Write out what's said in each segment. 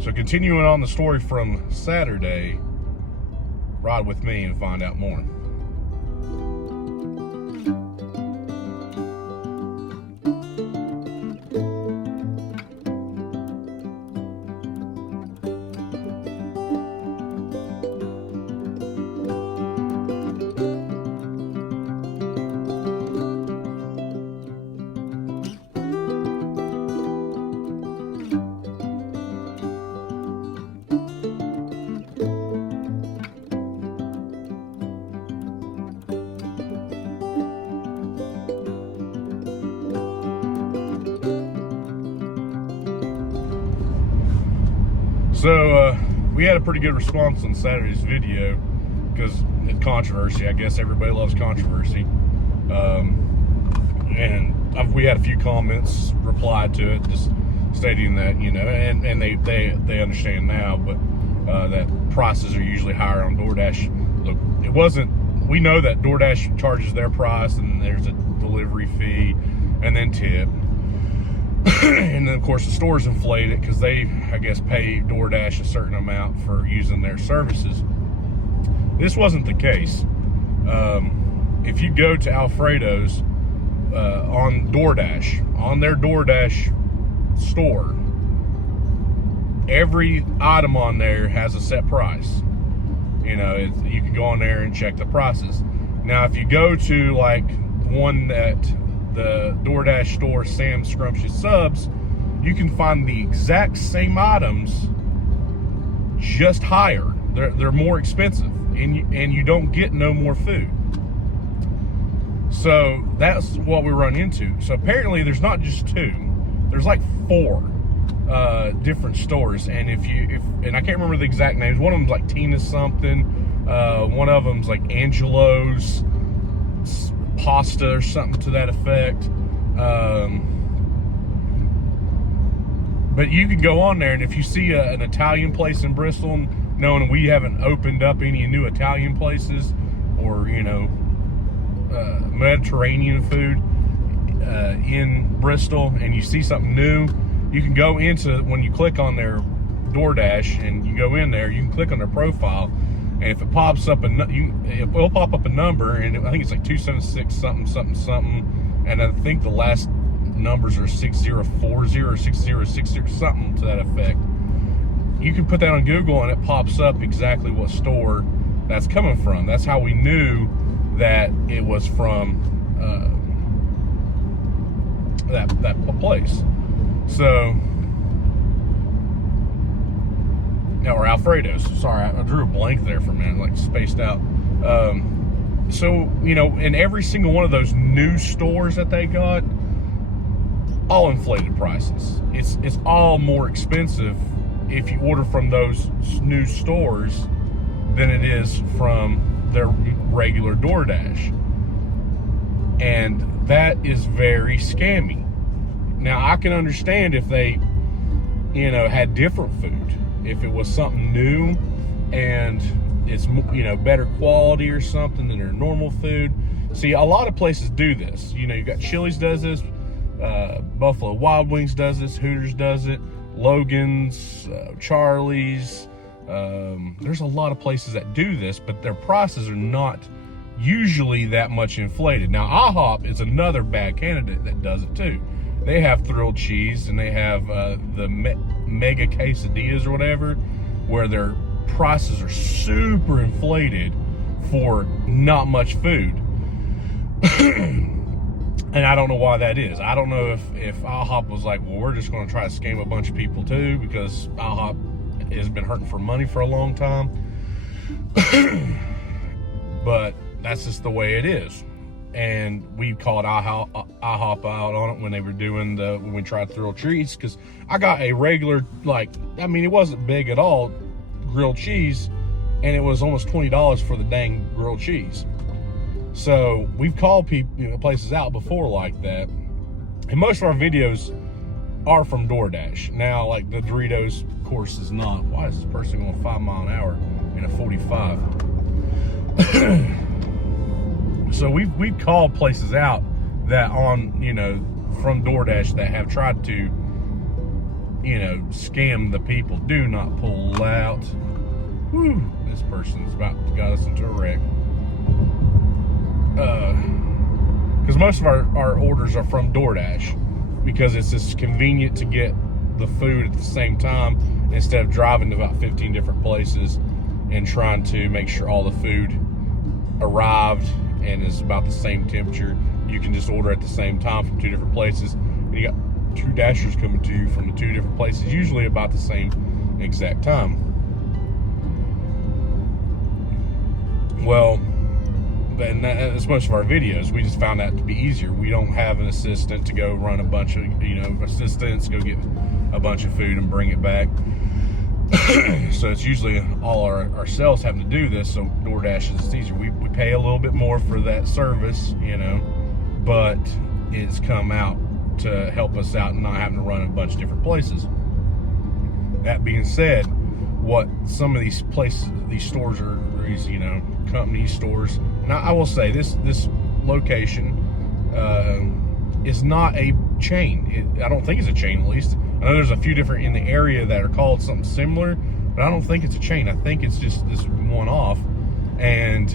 So continuing on the story from Saturday, ride with me and find out more. So we had a pretty good response on Saturday's video because it's controversy. I guess everybody loves controversy. And we had a few comments replied to it, just stating that, you know, and they understand now, but that prices are usually higher on DoorDash. Look, it wasn't, we know that DoorDash charges their price and there's a delivery fee and then tip. And then, of course, the stores inflate it because they, I guess, pay DoorDash a certain amount for using their services. This wasn't the case. If you go to Alfredo's on DoorDash, on their DoorDash store, every item on there has a set price. You know, you can go on there and check the prices. Now, if you go to, like, one that the DoorDash store, Sam's Scrumptious Subs, you can find the exact same items, just higher. They're more expensive, and you don't get no more food. So that's what we run into. So apparently there's not just two, there's like 4 different stores. And and I can't remember the exact names. One of them's like Tina's something. One of them's like Angelo's pasta or something to that effect. But you can go on there, and if you see an Italian place in Bristol, knowing we haven't opened up any new Italian places, or, you know, Mediterranean food in Bristol, and you see something new, you can go into, when you click on their DoorDash and you go in there, you can click on their profile, and if it pops up, it will pop up a number, and I think it's like 276 something something something, and I think the last numbers are 6040 or 6060 or something to that effect. You can put that on Google, and it pops up exactly what store that's coming from. That's how we knew that it was from that place. So, or Alfredo's. Sorry, I drew a blank there for a minute, like spaced out. So, you know, in every single one of those new stores that they got, all inflated prices. It's all more expensive if you order from those new stores than it is from their regular DoorDash. And that is very scammy. Now, I can understand if they, you know, had different food. If it was something new and it's, you know, better quality or something than their normal food. See, a lot of places do this. You know, you got Chili's does this, Buffalo Wild Wings does this, Hooters does it, Logan's, Charlie's. There's a lot of places that do this, but their prices are not usually that much inflated. Now, IHOP is another bad candidate that does it too. They have grilled cheese, and they have the mega quesadillas or whatever, where their prices are super inflated for not much food. And I don't know why that is. I don't know if IHOP was like, well, we're just going to try to scam a bunch of people too, because IHOP has been hurting for money for a long time. But that's just the way it is. And we called IHOP out on it when they were doing when we tried grilled cheese, because I got a regular, like, I mean, it wasn't big at all, grilled cheese, and it was almost $20 for the dang grilled cheese. So we've called people, you know, places out before like that, and most of our videos are from DoorDash. Now, like the Doritos, of course, is not. Why is this person going 5 miles an hour in a 45? So we've called places out that on, you know, from DoorDash that have tried to scam the people. Do not pull out. Whew, this person's about to got us into a wreck. Because most of our orders are from DoorDash, because it's just convenient to get the food at the same time instead of driving to about 15 different places and trying to make sure all the food arrived and is about the same temperature. You can just order at the same time from 2 different places, and you got 2 dashers coming to you from the 2 different places, usually about the same exact time. Well, and that's most of our videos. We just found that to be easier. We don't have an assistant to go run a bunch of, assistants, go get a bunch of food and bring it back. So it's usually all ourselves having to do this. So DoorDash is easier. We pay a little bit more for that service, but it's come out to help us out and not having to run a bunch of different places. That being said, what some of these places, these stores are, these, company stores. Now, I will say this location is not a chain. I don't think it's a chain, at least. I know there's a few different in the area that are called something similar, but I don't think it's a chain. I think it's just this one-off, and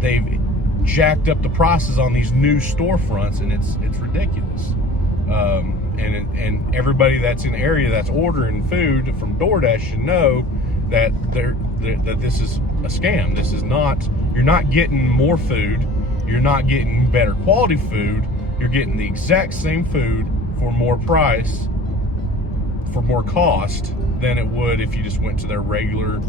they've jacked up the prices on these new storefronts, and it's ridiculous. And everybody that's in the area that's ordering food from DoorDash should know that that this is a scam. This is not. You're not getting more food. You're not getting better quality food. You're getting the exact same food for more price, for more cost than it would if you just went to their regular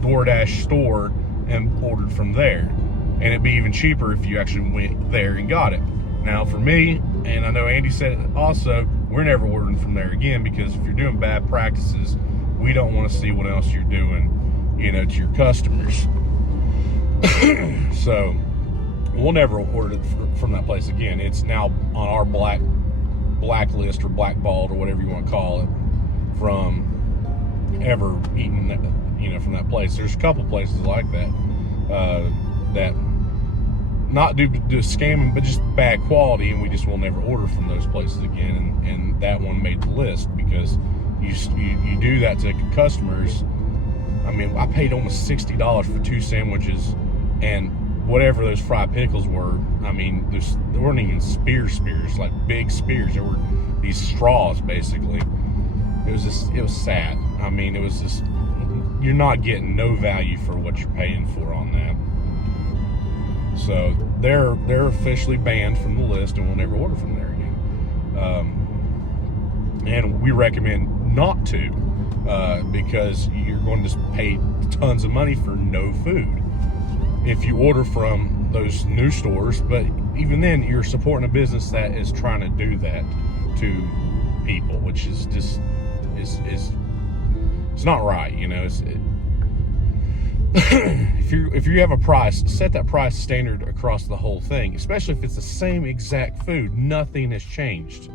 DoorDash store and ordered from there. And it'd be even cheaper if you actually went there and got it. Now, for me, and I know Andy said it also, we're never ordering from there again, because if you're doing bad practices, we don't want to see what else you're doing, to your customers. So we'll never order from that place again. It's now on our blacklist or blackballed or whatever you want to call it from ever eating from that place. There's a couple places like that that not due to scamming, but just bad quality, and we just will never order from those places again. And that one made the list because you do that to customers. I mean, I paid almost $60 for 2 sandwiches and whatever those fried pickles were. I mean, there weren't even spears, like big spears. There were these straws, basically. It was sad. I mean, it was just, you're not getting no value for what you're paying for on that. So they're officially banned from the list, and we'll never order from there again. And we recommend not to, because you're going to pay tons of money for no food if you order from those new stores. But even then, you're supporting a business that is trying to do that to people, which is just it's not right. If you have a price, set that price standard across the whole thing, especially if it's the same exact food. Nothing has changed.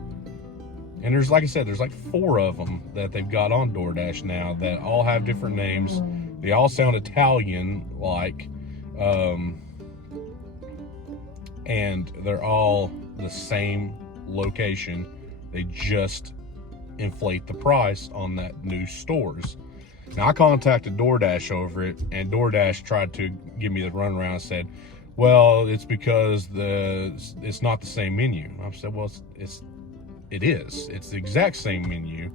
And there's, like I said, there's like 4 of them that they've got on DoorDash now that all have different names. They all sound Italian-like, and they're all the same location. They just inflate the price on that new stores. Now, I contacted DoorDash over it, and DoorDash tried to give me the runaround and said, well, it's because it's not the same menu. I said, well, it is. It's the exact same menu,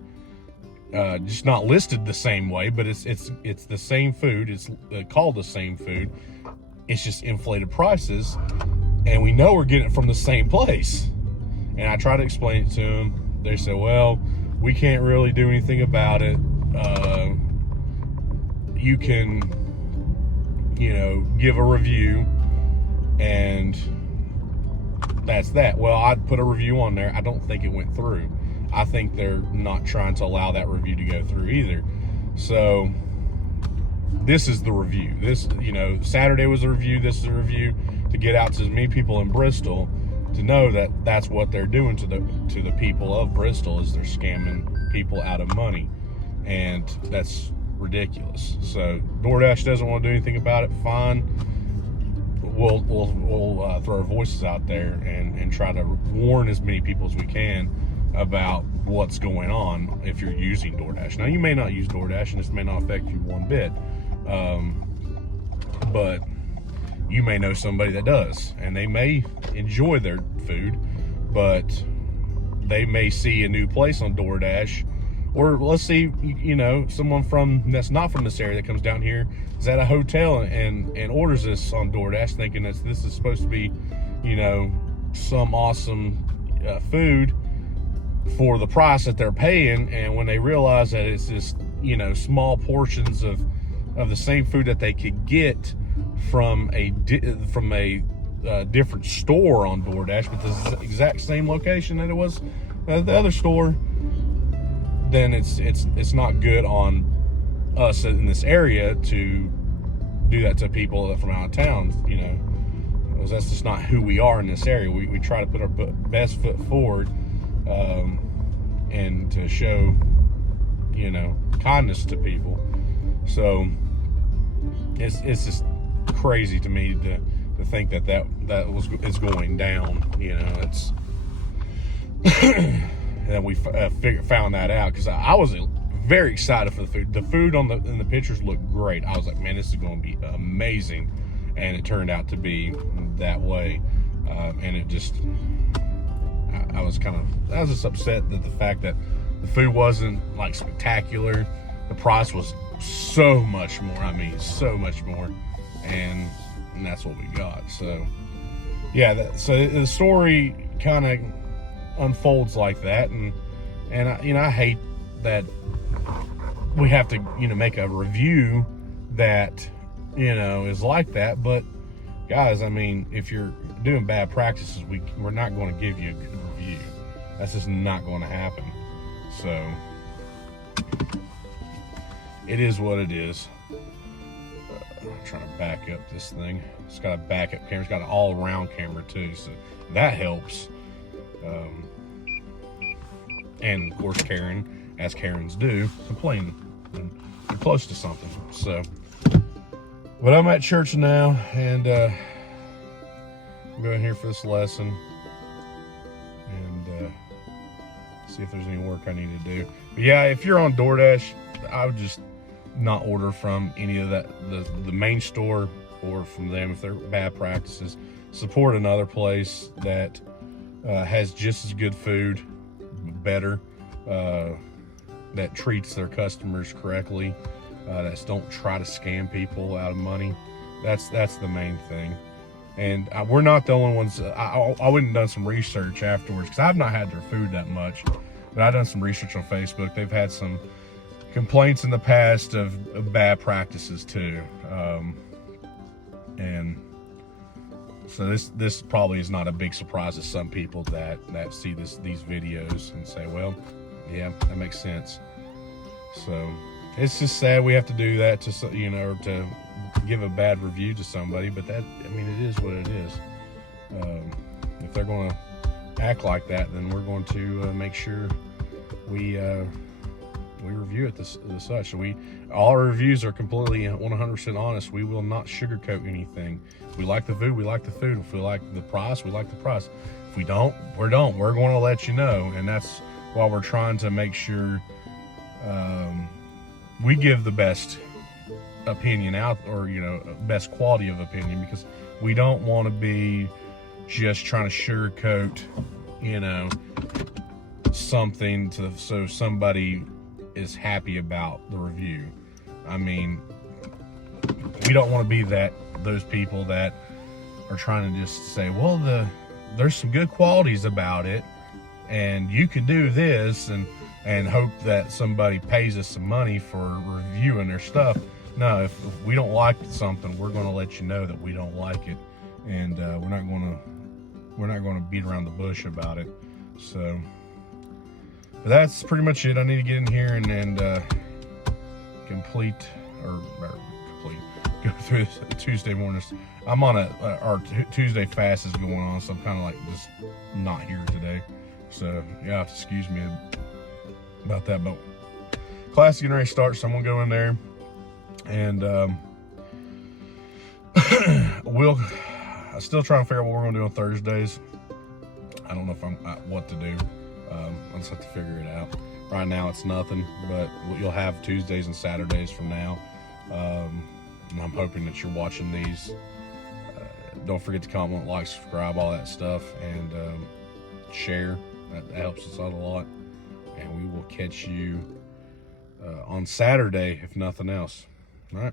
just not listed the same way, but it's the same food. It's called the same food. It's just inflated prices, and we know we're getting it from the same place. And I tried to explain it to them. They said, well, we can't really do anything about it. You can, give a review, and that's that. Well, I'd put a review on there. I don't think it went through. I think they're not trying to allow that review to go through either. So this is the review. This, Saturday was a review. This is a review to get out to as many people in Bristol to know that that's what they're doing to the people of Bristol, is they're scamming people out of money, and that's ridiculous. So DoorDash doesn't want to do anything about it. Fine. We'll throw our voices out there and try to warn as many people as we can. about what's going on if you're using DoorDash. Now, you may not use DoorDash, and this may not affect you one bit, but you may know somebody that does, and they may enjoy their food, but they may see a new place on DoorDash, or let's see, you know, someone that's not from this area that comes down here is at a hotel and orders this on DoorDash, thinking that this is supposed to be, you know, some awesome food for the price that they're paying, and when they realize that it's just, you know, small portions of the same food that they could get from a different store on DoorDash, but the exact same location that it was at the other store, then it's not good on us in this area to do that to people from out of town, you know, because that's just not who we are in this area. We try to put our best foot forward, and to show, you know, kindness to people. So it's just crazy to me to think that is going down. You know, it's and we found that out, because I was very excited for the food. The food in the pictures looked great. I was like, man, this is going to be amazing, and it turned out to be that way. And it just, I was just upset that the fact that the food wasn't like spectacular. The price was so much more. I mean, so much more, and that's what we got. So yeah, so the story kind of unfolds like that, and I hate that we have to, you know, make a review that, you know, is like that. But guys, I mean, if you're doing bad practices, we're not going to give you a good review. That's just not going to happen. So it is what it is. I'm trying to back up this thing. It's got a backup camera. It's got an all-around camera too, so that helps. And of course, Karen, as Karens do, complain when you're close to something. So, but I'm at church now, and I'm going here for this lesson, and see if there's any work I need to do. But yeah, if you're on DoorDash, I would just not order from any of that, the main store, or from them if they're bad practices. Support another place that has just as good food, better, that treats their customers correctly, that don't try to scam people out of money. That's the main thing. And we're not the only ones. I went and done some research afterwards, because I've not had their food that much, but I've done some research on Facebook. They've had some complaints in the past of bad practices too, and so this probably is not a big surprise to some people that see these videos and say, well, yeah, that makes sense. So it's just sad we have to do that to, you know, to give a bad review to somebody, but that, I mean, it is what it is. If they're going to act like that, then we're going to make sure we review it as such. So all our reviews are completely 100% honest. We will not sugarcoat anything. If we like the food, we like the food. If we like the price, we like the price. If we don't, we don't. We're going to let you know, and that's why we're trying to make sure we give the best opinion out, or, you know, best quality of opinion, because we don't want to be just trying to sugarcoat, you know, something so somebody is happy about the review. I mean, we don't want to be those people that are trying to just say, well, there's some good qualities about it, and you can do this, and hope that somebody pays us some money for reviewing their stuff. No, if we don't like something, we're going to let you know that we don't like it, and we're not going to beat around the bush about it. So but that's pretty much it. I need to get in here and go through this Tuesday mornings. I'm on our Tuesday fast is going on, so I'm kind of like just not here today. So you have to excuse me about that. But class is getting ready to start, so I'm gonna go in there, and I'm still trying to figure out what we're gonna do on Thursdays. I don't know if what to do. I'll just have to figure it out. Right now it's nothing, but you'll have Tuesdays and Saturdays from now. And I'm hoping that you're watching these. Don't forget to comment, like, subscribe, all that stuff, and share. That helps us out a lot. And we will catch you on Saturday, if nothing else. All right.